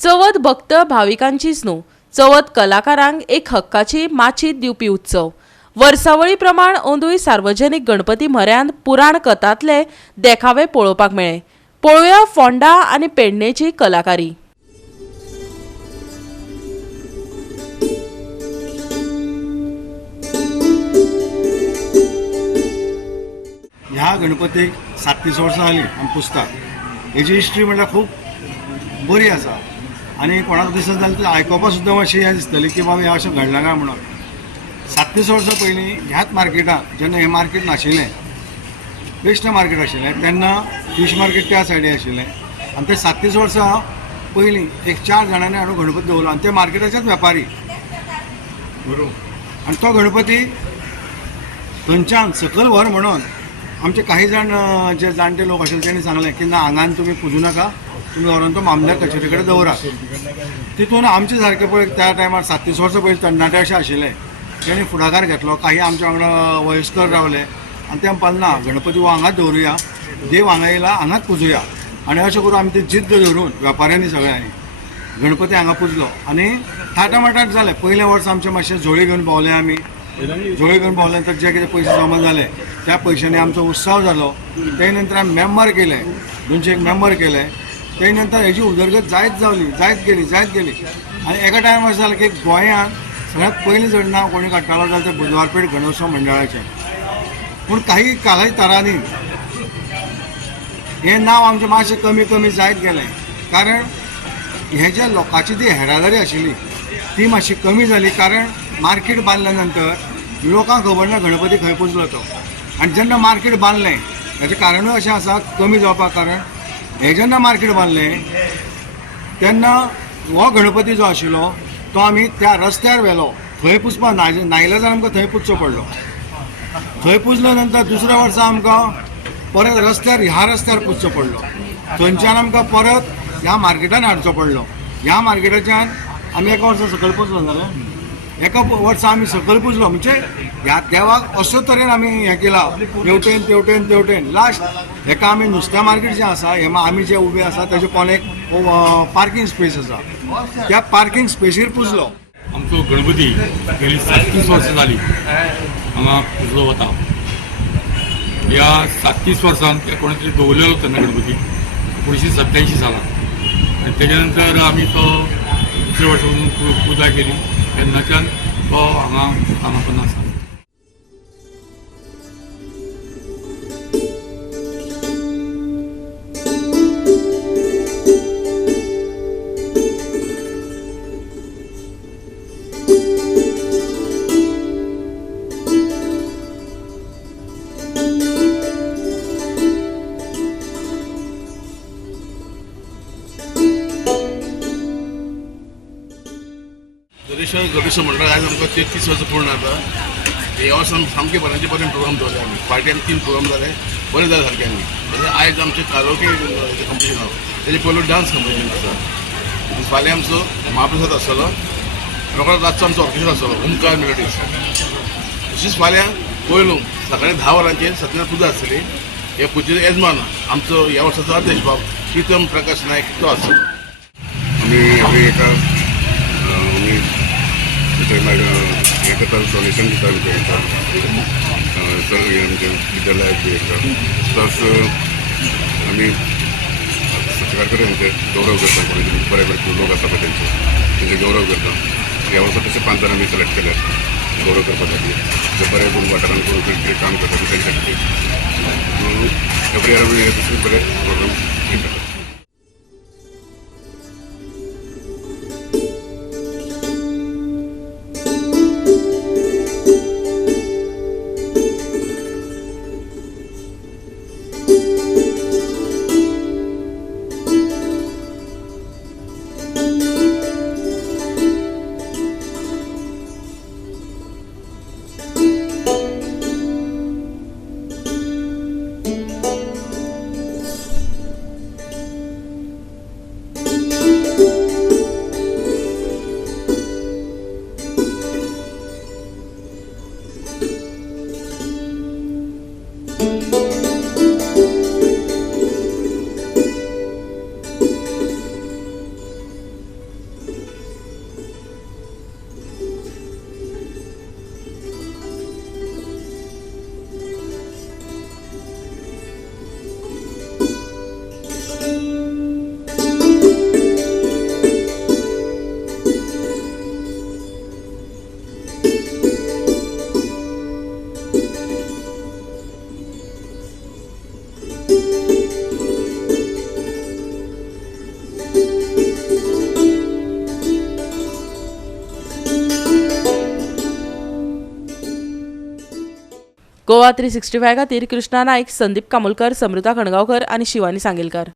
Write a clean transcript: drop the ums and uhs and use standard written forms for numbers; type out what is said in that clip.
चवथ भक्त भाविकांचीच न्हू, चवथ कलाकारांक एक हक्काची माची दिवपी उत्सव. वर्सावळी प्रमाण अंदूय सार्वजनीक गणपती म्हऱ्यांत पुराण कथांतले देखावे पळोवपाक मेळ्ळे. पळोवया फोंडा आनी पेडणेची कलाकारी. ह्या गणपतीक 37 वर्सां जालीं आमी पुजतात. हेजी हिस्ट्री म्हळ्यार खूब बरी आसा आनी कोणाक दिसत जाल्यार आयकोपा सुद्दां मातशी हें दिसतलें की बाबा हें अशें घडलां काय म्हणून. 37 वर्सां पयलीं ह्याच मार्केटाक जेन्ना हें मार्केट नाशिल्लें, बेश्टें मार्केट आशिल्लें, तेन्ना फीश मार्केट त्या सायडीन आशिल्लें आनी ते 37 वर्सां पयलीं एक 4 जाणांनी हाडून गणपती दवरलो आनी ते मार्केटाचेच वेपारी बरोबर. आनी तो गणपती थंयच्यान सकयल व्हर म्हणून आमचे काही जाण जे जाणटे लोक आशिल्ले तेणी सांगलें की ना, हांगान तुमी पुजू नाका, तुमी व्हरून तो मामदार कचेरी कडेन दवरा. तितून आमचे सारके पळय त्या टायमार 37 वर्सां पयलीं तरणाटे अशें आशिल्ले, तेणी फुडाकार घेतलो. काही आमच्या वांगडा वयस्कर रावले आनी ते म्हणपाक ना, गणपती हो हांगाच दवरुया, देव हांगा येयला हांगाच पुजूया. आनी अशें करून आमी ती जिद्द धरून वेपाऱ्यांनी सगळ्यांनी गणपती हांगा पुजलो आनी थाटामाटाट जालें. पयल्या वर्सा आमचे मातशे झोळी घेवन भोंवले आमी. झोळी घेवन भोंवले नंतर जे कितें पयशे जमा जाले त्या पयशांनी आमचो उत्सव जालो. ते नंतर आमी मेंबर केले, 200 मेंबर केले. ते नंतर हेजी उदरगत जायत गेली आनी एका टायम अशें जालें की गोंयांत सगळ्यांत पयलीं जर नांव कोणी काडटालो जाल्यार ते बुधवारपेठ गणोत्सव मंडळाचें. पूण काही कालांतरांनी हें नांव आमचें मातशें कमी जायत गेलें, कारण हे ज्या लोकांची ती येरादारी आशिल्ली ती मातशी कमी जाली. कारण मार्केट बांदल्या नंतर लोकांक खबर ना गणपती खंय पुजलो तो. आनी जेन्ना मार्केट बांदलें हेजें कारणूय अशें आसा कमी जावपाक, कारण हें जेन्ना मार्केट बांदलें तेन्ना हो गणपती जो आशिल्लो तो आमी त्या रस्त्यार व्हेलो. थंय पुजपाक नाइलाजान आमकां थंय पुजचो पडलो. थंय पुजलो नंतर दुसऱ्या वर्सा आमकां परत ह्या रस्त्यार पुजचो पडलो. थंयच्यान आमकां परत ह्या मार्केटान हाडचो पडलो. ह्या मार्केटाच्यान आमी एका वर्सा सकयल पुजलो जाल्यार एका वर्सा आमी सकयल पुजलो. म्हणजे ह्या देवाक अशे तरेन आमी हें केलां, तेवटेन लास्ट हेका आमी नुस्त्या मार्केट जें आसा हें आमी जे उबे आसा तेजे कोणेक पार्किंग स्पेस आसा, त्या पार्किंग स्पेसीर पुजलो. आमचो गणपती गेली 37 वर्सां जाली हांगा पुजलो वता. ह्या 37 वर्सांत कोणी तरी दवरलेलो तेन्ना गणपती 1987 सालांत आनी तेज्या नंतर आमी तो दुसऱ्या वर्सा पुजा केली. तेन्नाच्यान तो हांगा पण आसा. गणेश मंडळ आयज आमकां 33 वर्सां पूर्ण जाता. हे वर्सान सामके बऱ्यांचे बरें प्रोग्राम दवरले आमी. पार्ट्यान 3 प्रोग्राम जाले, बरें जाले सारके आमी. आयज आमचें कारोके कंपिटिशन आसा, तेजे पयलो डान्स कंपिटिशन आसा. फाल्यां आमचो महाप्रसाद आसतलो, रोखडोच रातचो आमचो ऑर्केस्ट्रा आसतलो, ओमकार मेलोडीज. तशीच फाल्यां पयलू सकाळीं 10 वरांचेर सत्यनारायण पुजा आसतली. हे पुजेचो येजमान आमचो ह्या वर्साचो अध्यक्ष बाब प्रितम प्रकाश नायक तो आसा. आमी एका हें करता, डोनेशन दिता आमच्या विद्यालयाक प्लस आमी सरकार कडेन गौरव करता. कोणाचे बरे लोक आसा पळय तेंचे गौरव करता. ह्या वर्सा तशे 5 जाण आमी सिलेक्ट केले गौरव करपा खातीर, जे बरे करून वाठारांत करून काम करता तेंच्या खातीर. एवरी इयर आमी दुसरे बरे प्रोग्राम करता. गोवा 365 खातीर कृष्णा नाईक, संदीप कामुलकर, समृता खणगांवकर आनी शिवानी सांगेलकार.